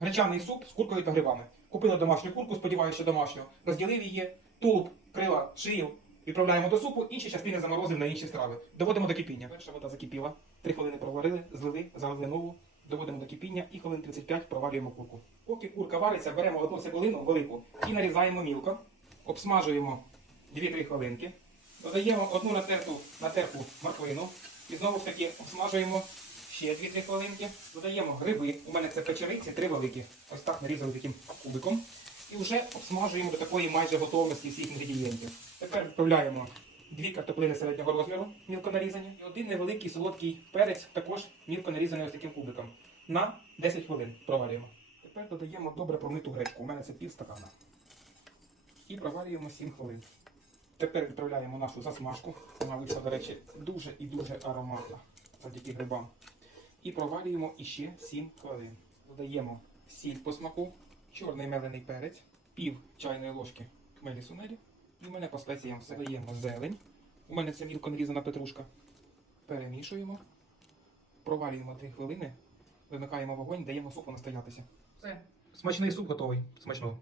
Гречаний суп з куркою та грибами. Купили домашню курку, сподіваюся, що домашню. Розділив її, тулуб, крила, шию. Відправляємо до супу, інші частини заморозив на інші страви. Доводимо до кипіння. Перша вода закипіла. Три хвилини проварили, злили, залили нову. Доводимо до кипіння і хвилин 35 проварюємо курку. Поки курка вариться, беремо одну цибулину велику і нарізаємо мілко. Обсмажуємо 2-3 хвилинки. Додаємо одну натерту, натерту морквину. І знову ж таки обсмажуємо ще 2-3 хвилинки. Додаємо гриби. У мене це печериці, три великі. Ось так нарізали таким кубиком. І вже обсмажуємо до такої майже готовності всіх інгредієнтів. Тепер відправляємо дві картоплини середнього розміру, мілко нарізані, і один невеликий солодкий перець, також мілко нарізаний ось таким кубиком. На 10 хвилин проварюємо. Тепер додаємо добре промиту гречку. У мене це пів стакана. І проварюємо 7 хвилин. Тепер відправляємо нашу засмажку. Вона вийшла, до речі, дуже і дуже ароматна завдяки грибам. І проварюємо іще 7 хвилин. Додаємо сіль по смаку, чорний мелений перець, пів чайної ложки хмелі сунелі. І в мене по спеціям все даємо зелень. У мене це мілко нарізана петрушка. Перемішуємо. Проварюємо 3 хвилини. Вимикаємо вогонь, даємо супу настоятися. Все. Смачний суп готовий. Смачного.